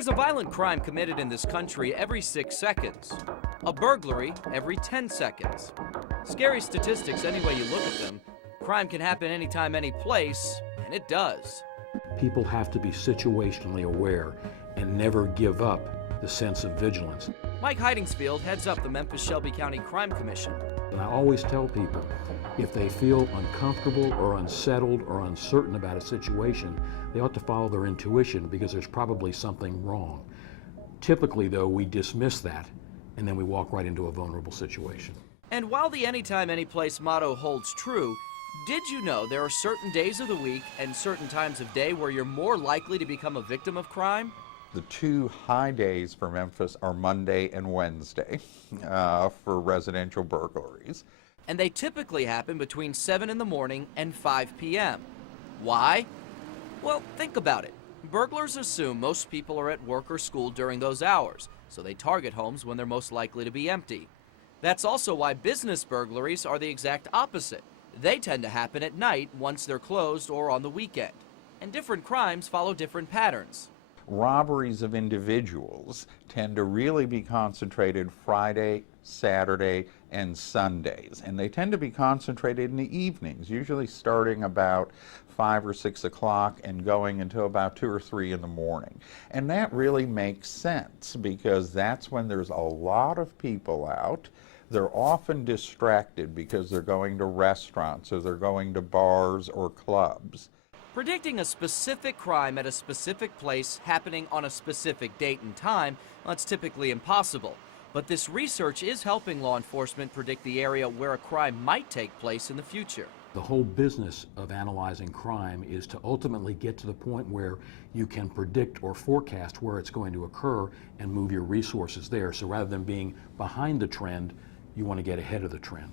There's a violent crime committed in this country every 6 seconds. A burglary every 10 seconds. Scary statistics any way you look at them. Crime can happen anytime, any place, and it does. People have to be situationally aware and never give up the sense of vigilance. Mike Heidingsfield heads up the Memphis Shelby County Crime Commission. And I always tell people, if they feel uncomfortable or unsettled or uncertain about a situation, they ought to follow their intuition because there's probably something wrong. Typically, though, we dismiss that and then we walk right into a vulnerable situation. And while the anytime, anyplace motto holds true, did you know there are certain days of the week and certain times of day where you're more likely to become a victim of crime? The two high days for Memphis are Monday and Wednesday for residential burglaries. And they typically happen between 7 in the morning and 5 p.m. Why? Well, think about it. Burglars assume most people are at work or school during those hours, so they target homes when they're most likely to be empty. That's also why business burglaries are the exact opposite. They tend to happen at night once they're closed or on the weekend. And different crimes follow different patterns. Robberies of individuals tend to really be concentrated Friday, Saturday, and Sundays. And they tend to be concentrated in the evenings, usually starting about 5 or 6 o'clock and going until about 2 or 3 in the morning. And that really makes sense because that's when there's a lot of people out. They're often distracted because they're going to restaurants or they're going to bars or clubs. Predicting a specific crime at a specific place happening on a specific date and time, that's typically impossible. But this research is helping law enforcement predict the area where a crime might take place in the future. The whole business of analyzing crime is to ultimately get to the point where you can predict or forecast where it's going to occur and move your resources there. So rather than being behind the trend, you want to get ahead of the trend.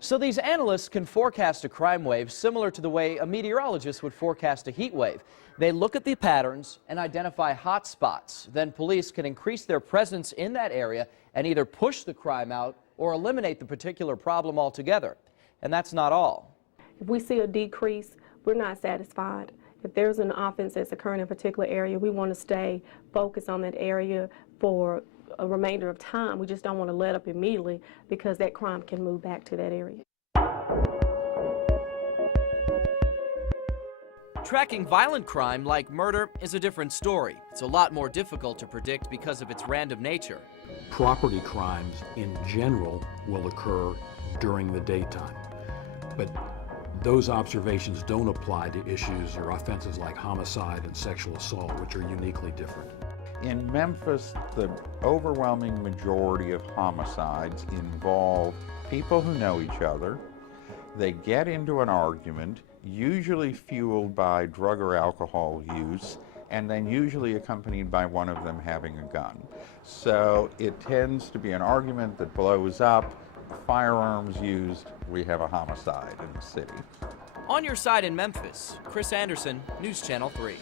So these analysts can forecast a crime wave similar to the way a meteorologist would forecast a heat wave. They look at the patterns and identify hot spots. Then police can increase their presence in that area and either push the crime out or eliminate the particular problem altogether. And that's not all. If we see a decrease, we're not satisfied. If there's an offense that's occurring in a particular area, we want to stay focused on that area for a remainder of time. We just don't want to let up immediately because that crime can move back to that area. Tracking violent crime like murder is a different story. It's a lot more difficult to predict because of its random nature. Property crimes in general will occur during the daytime, but those observations don't apply to issues or offenses like homicide and sexual assault, which are uniquely different. In Memphis, the overwhelming majority of homicides involve people who know each other. They get into an argument, usually fueled by drug or alcohol use, and then usually accompanied by one of them having a gun. So it tends to be an argument that blows up, firearms used, we have a homicide in the city. On your side in Memphis, Kris Anderson, News Channel 3.